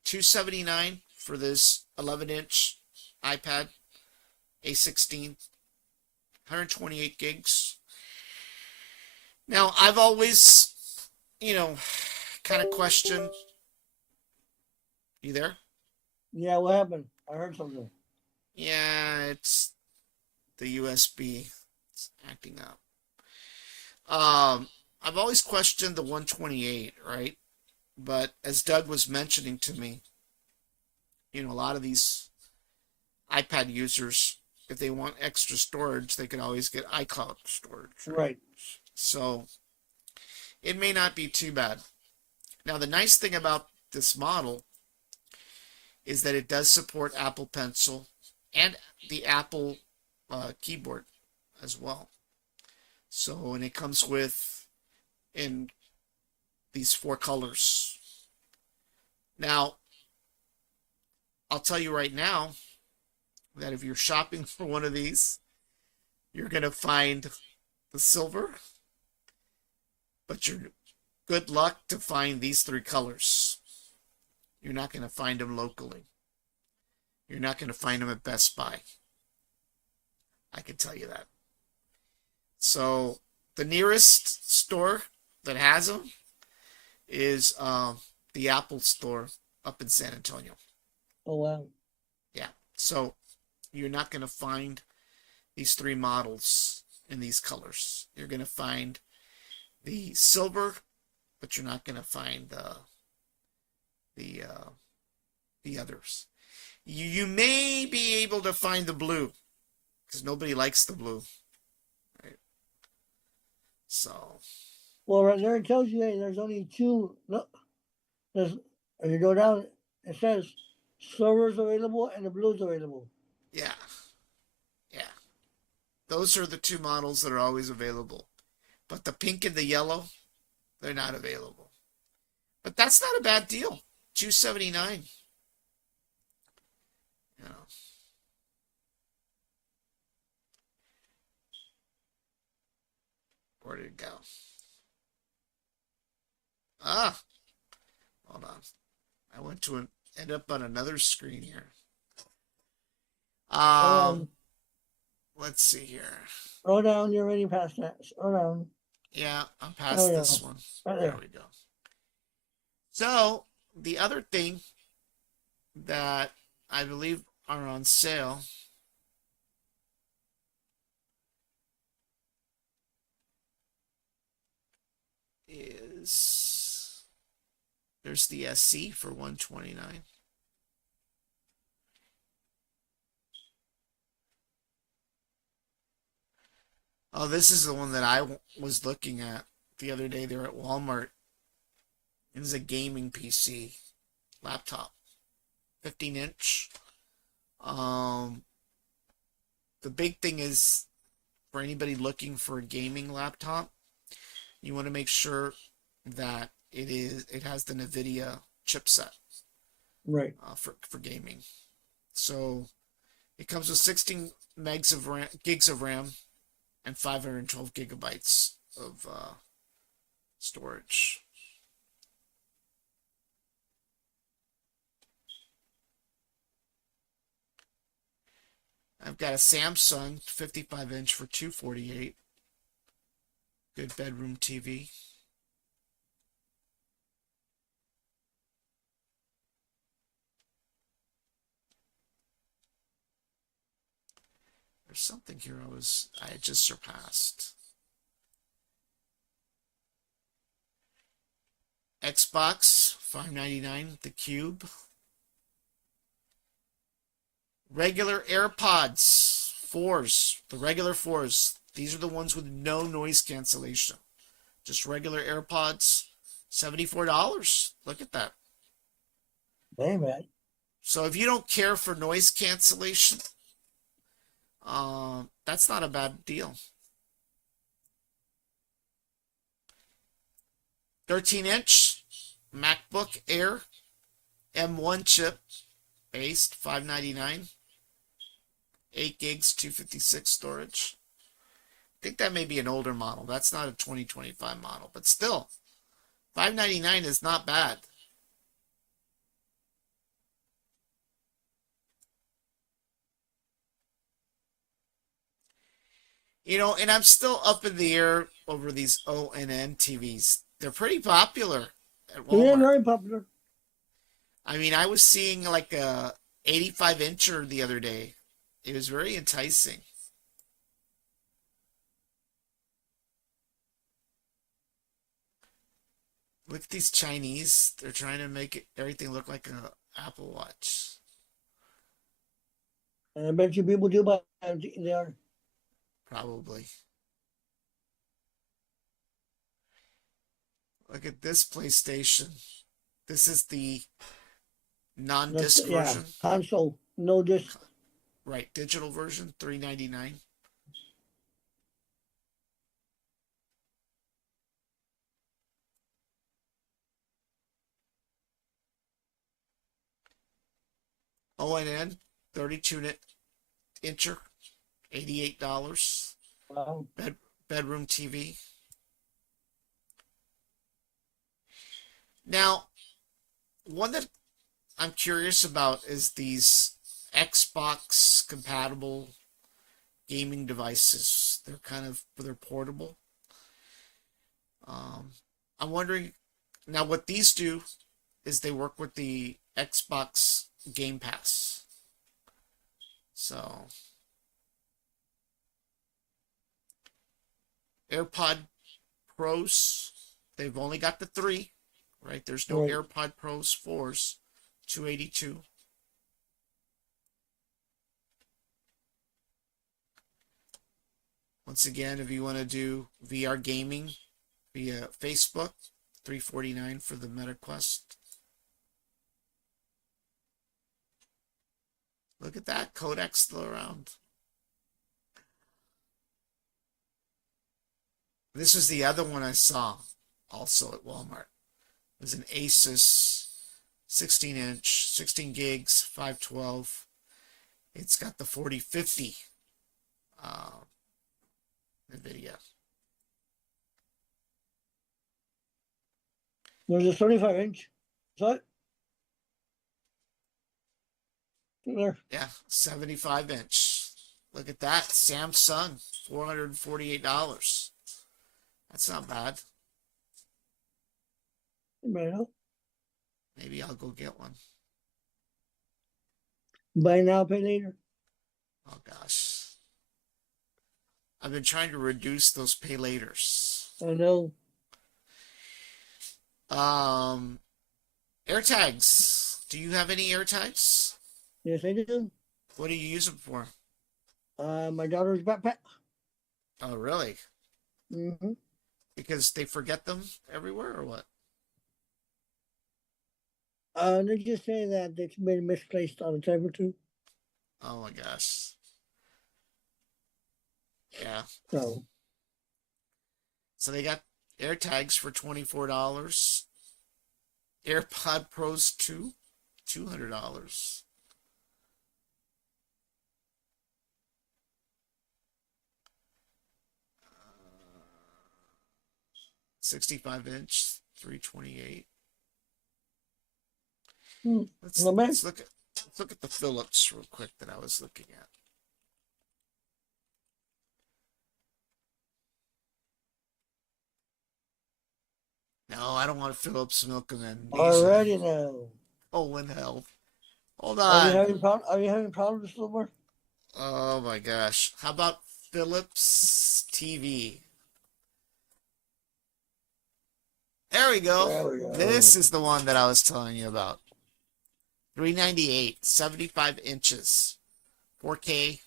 $279 for this 11-inch iPad A16, 128 gigs. Now, I've always, kind of questioned. You there? Yeah, what happened? I heard something. Yeah, it's the USB. It's acting up. I've always questioned the 128, right? But as Doug was mentioning to me, a lot of these iPad users, if they want extra storage, they can always get iCloud storage. Right. So it may not be too bad. Now, the nice thing about this model is that it does support Apple Pencil and the Apple keyboard as well. So, and it comes in these 4 colors. Now, I'll tell you right now that if you're shopping for one of these, you're going to find the silver, but you're good luck to find these three colors. You're not going to find them locally. You're not going to find them at Best Buy. I can tell you that. So the nearest store that has them is the Apple store up in San Antonio. Oh wow. Yeah. So you're not going to find these three models in these colors. You're going to find the silver, but you're not going to find the the others. You may be able to find the blue because nobody likes the blue, right? So Well, right there it tells you hey, there's only two. Look, there's if you go down, it says silver's available and the blue's available. yeah, yeah, those are the two models that are always available. But the pink and the yellow, they're not available. But that's not a bad deal. $279. You know. Where did it go? Ah, hold on. I went to end up on another screen here. Um, Let's see here. Scroll down. You're already past that. Scroll down. Yeah, I'm There we past go. this one. Right There there. we go. So the other thing that I believe are on sale is there's the SC for 129. Oh, this is the one that I was looking at the other day there at Walmart. It is a gaming PC laptop, 15 inch. Um, the big thing is for anybody looking for a gaming laptop, you want to make sure that it has the NVIDIA chipset Right. for gaming. So it comes with 16 megs of RAM, gigs of RAM and 512 gigabytes of storage. I've got a Samsung 55 inch for 248. Good bedroom TV. There's something here I had just surpassed. Xbox $5.99, the Cube. Regular AirPods 4s, the regular 4s. These are the ones with no noise cancellation. Just regular AirPods, $74. Look at that. Damn it. So if you don't care for noise cancellation, that's not a bad deal. 13-inch MacBook Air M1 chip based $5.99. 8 gigs, 256 storage. I think that may be an older model. That's not a 2025 model, but still, $5.99 is not bad. You know, and I'm still up in the air over these ONN TVs. They're pretty popular at So they're Walmart. very popular. I mean, I was seeing like a 85 incher the other day. It was very enticing. Look at these Chinese. They're trying to make everything look like an Apple Watch. And I bet you people do buy them. They are. Probably. Look at this PlayStation. This is the That's non-disc yeah. version. Console. No disc. Right, digital version, $3.99. ONN 32-incher, $88. Wow. Bedroom TV. Now, one that I'm curious about is these Xbox compatible gaming devices. They're portable. Um, I'm wondering now what these do is they work with the Xbox Game Pass. So AirPod Pros, they've only got the three, right? There's no Right. AirPod Pros 4s, 282. Once again, if you want to do VR gaming via Facebook, 349 for the MetaQuest. Look at that, codec still around. This was the other one I saw also at Walmart. It was an Asus 16-inch, 16 gigs, 512. It's got the 4050 uh, NVIDIA. There's a 35-inch. So there. Yeah, 75-inch. Look at that. Samsung, $448. That's not bad. Right now. Maybe I'll go get one. Buy now, pay later. Oh gosh. I've been trying to reduce those pay laters. I know. Um, AirTags. Do you have any AirTags? Yes, I do. What do you use them for? My daughter's backpack. Oh, really? Mm-hmm. Because they forget them everywhere or what? They just say that it's been misplaced on a time or two. Oh my gosh. Yeah. So So they got AirTags for $24. AirPod Pros 2, $200. 65-inch, 328. Let's no man. let's look at the Philips real quick that I was looking at. No, I don't want a Philips Milkman. These are Alrighty now. oh in hell. Hold Are you on. having Are you having problems somewhere? Oh my gosh. How about Philips TV? There we go. There we This go. is the one that I was telling you about. 398, 75 inches, 4K,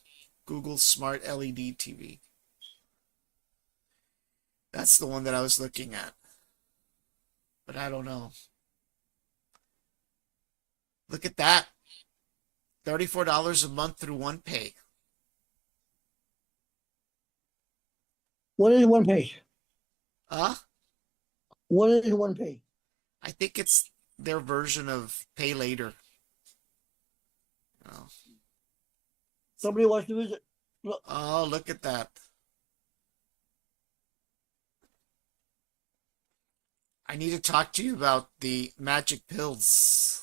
Google Smart LED TV. That's the one that I was looking at. But I don't know. Look at that. $34 a month through OnePay. What is one pay? Huh? What is one pay? I think it's their version of Pay Later. Oh, Somebody wants to visit. Look. oh look at that. I need to talk to you about the magic pills.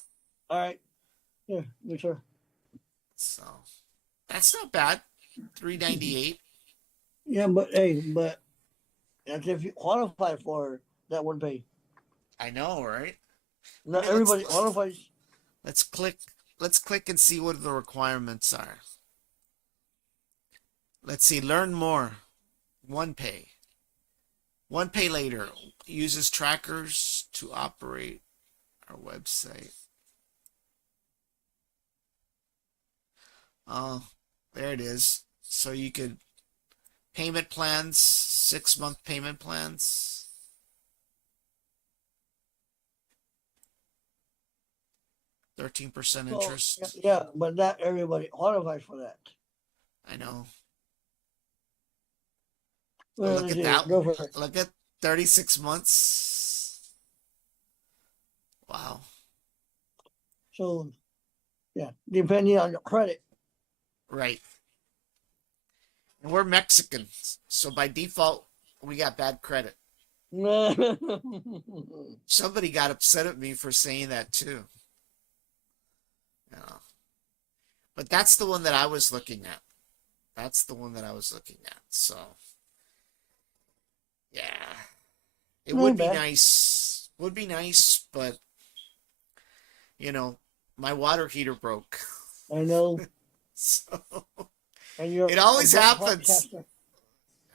All right. Yeah, make sure. So that's not bad. 398. Yeah, but hey, but that's if you qualify for that one pay. I know, right? Not Okay, everybody qualifies. let's click let's click and see what the requirements are. Let's see, learn more. OnePay. OnePay Later uses trackers to operate our website. Oh, there it is. So you could payment plans, 6-month payment plans. 13% So interest. yeah, but not everybody qualifies for that. I know. Oh, Well, look let's at see. that. Go for it. Look at 36 months. Wow. So Yeah, depending on your credit. Right. And we're Mexicans, so by default, we got bad credit. Somebody got upset at me for saying that too. You know. But that's the one that I was looking at. That's the one that I was looking at. So, yeah. It would Not be bad. nice. Would be nice, but, you know, my water heater broke. I know. So, And you're it a always great happens. podcaster.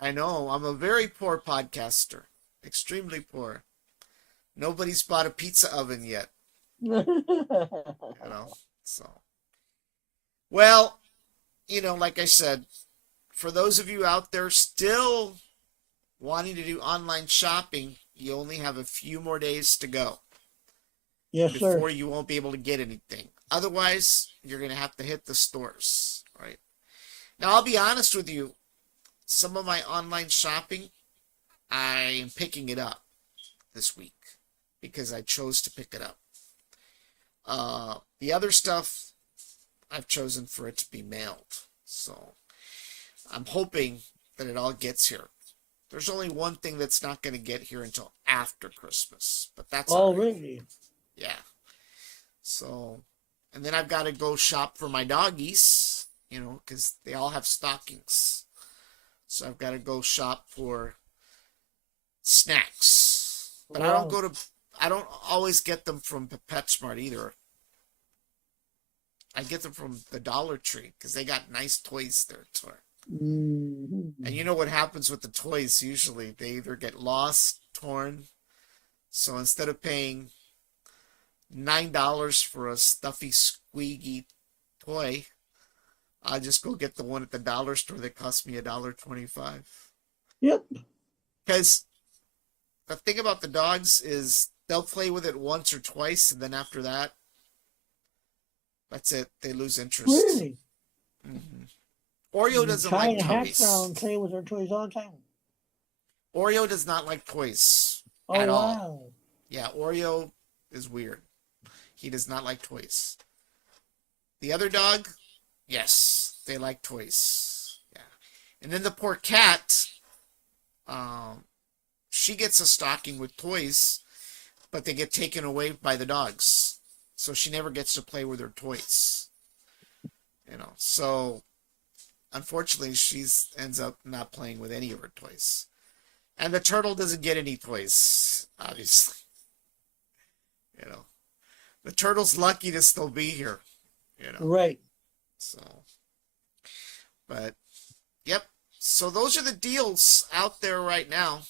I know. I'm a very poor podcaster. Extremely poor. Nobody's bought a pizza oven yet, you know. So, well, like I said, for those of you out there still wanting to do online shopping, you only have a few more days to go Yes, sir. before you won't be able to get anything. Otherwise, you're going to have to hit the stores, right? Now, I'll be honest with you. Some of my online shopping, I'm picking it up this week because I chose to pick it up. The other stuff, I've chosen for it to be mailed. So I'm hoping that it all gets here. There's only one thing that's not going to get here until after Christmas, but that's all Oh, right. really? Yeah. So, and then I've got to go shop for my doggies, because they all have stockings. So I've got to go shop for snacks. But Wow. I don't always get them from PetSmart either. I get them from the Dollar Tree because they got nice toys there too. Mm-hmm. And you know what happens with the toys usually? They either get lost, torn. So instead of paying $9 for a stuffy, squeaky toy, I just go get the one at the dollar store that cost me $1.25. Yep. Because the thing about the dogs is they'll play with it once or twice, and then after that, that's it. They lose interest. Really? Mm-hmm. Oreo doesn't Try like and hash toys. brown play with her toys all the time. Oreo does not like toys Oh, at all. wow. Yeah, Oreo is weird. He does not like toys. The other dog, yes, they like toys. Yeah. And then the poor cat, um, she gets a stocking with toys, but they get taken away by the dogs. So she never gets to play with her toys. So unfortunately she's ends up not playing with any of her toys. And the turtle doesn't get any toys, obviously. You know. The turtle's lucky to still be here. Right. So, but, yep. So those are the deals out there right now.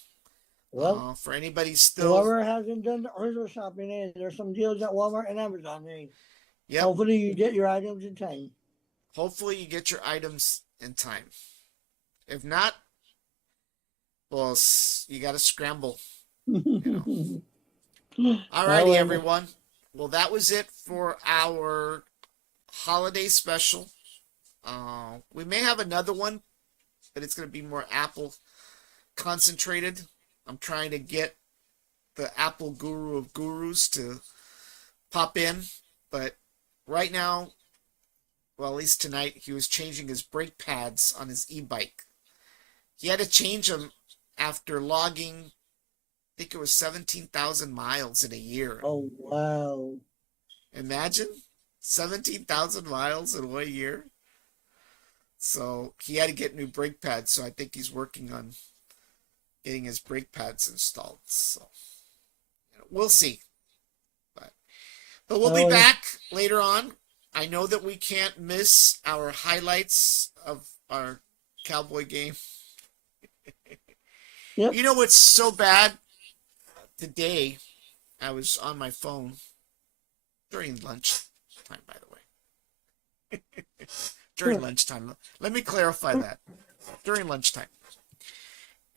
Well, For anybody still, whoever hasn't done the Earther shopping, there's some deals at Walmart and Amazon. yep. Hopefully you get your items in time. Hopefully you get your items in time. If not, well, you got to scramble. Alrighty, everyone. Well, that was it for our holiday special. We may have another one, but it's going to be more Apple concentrated. I'm trying to get the Apple guru of gurus to pop in, but right now, well, at least tonight, he was changing his brake pads on his e-bike. He had to change them after logging, I think it was 17,000 miles in a year. Oh, wow. Imagine 17,000 miles in 1 year. So he had to get new brake pads. So I think he's working on getting his brake pads installed. So we'll see. But we'll be back later on. I know that we can't miss our highlights of our Cowboy game. Yep. You know what's so bad? Today, I was on my phone during lunch time, by the way. During lunchtime. Let me clarify that. During lunchtime.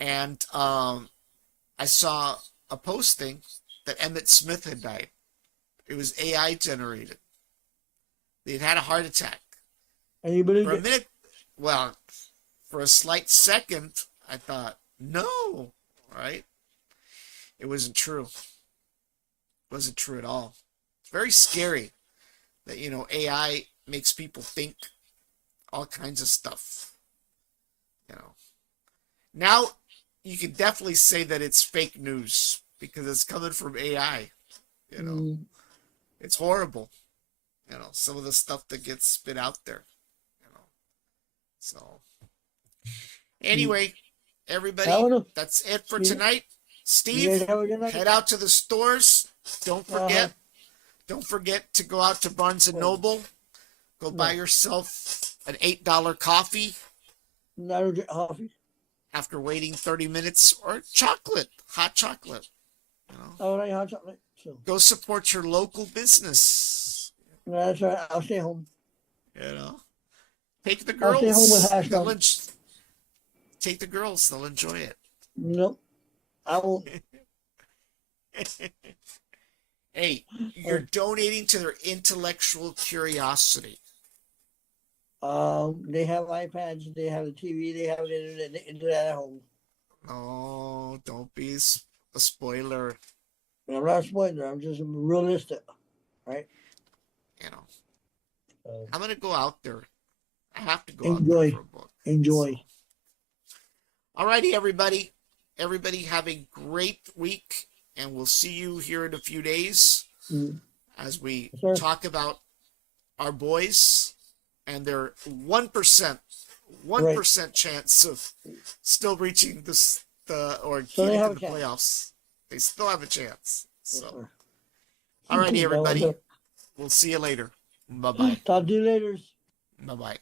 And I saw a posting that Emmett Smith had died. It was AI generated. He'd had a heart attack. And you believe For a it? minute, well, for a slight second, I thought, no, right? It wasn't true. It wasn't true at all. It's very scary that, AI makes people think all kinds of stuff. You know, now you can definitely say that it's fake news because it's coming from AI. You know, Mm. it's horrible. Some of the stuff that gets spit out there. You know, so Mm. anyway, I everybody, don't know. that's it for You, tonight. you guys Steve, have a good head night. out to the stores. Don't Uh-huh. forget. Don't forget to go out to Barnes and Well, Noble. Go buy no, yourself an $8 coffee not a coffee. after waiting 30 minutes, or chocolate, hot chocolate. You know, I don't like hot chocolate. So go support your local business. no, that's all right. I'll stay home. You know, take the I'll stay home with girls. hash browns. Take the girls. They'll enjoy Nope, I won't. it. Hey, you're Uh, donating to their intellectual curiosity. they have iPads. They have the TV. They have the internet. They can do that at home. Oh, don't be a spoiler. And I'm not spoiling. I'm just realistic, right? You know, Uh, I'm gonna go out there. I have to go out there for enjoy, a book. So, enjoy. alrighty, everybody. Everybody have a great week, and we'll see you here in a few days Mm. as we Yes, sir. talk about our boys and their 1%, Right. 1% chance of still reaching or So they getting to have a the chance. playoffs. They still have a chance. Yes, So, sir. alrighty, That was everybody. it. We'll see you later. Bye bye. Talk to you later. Bye bye.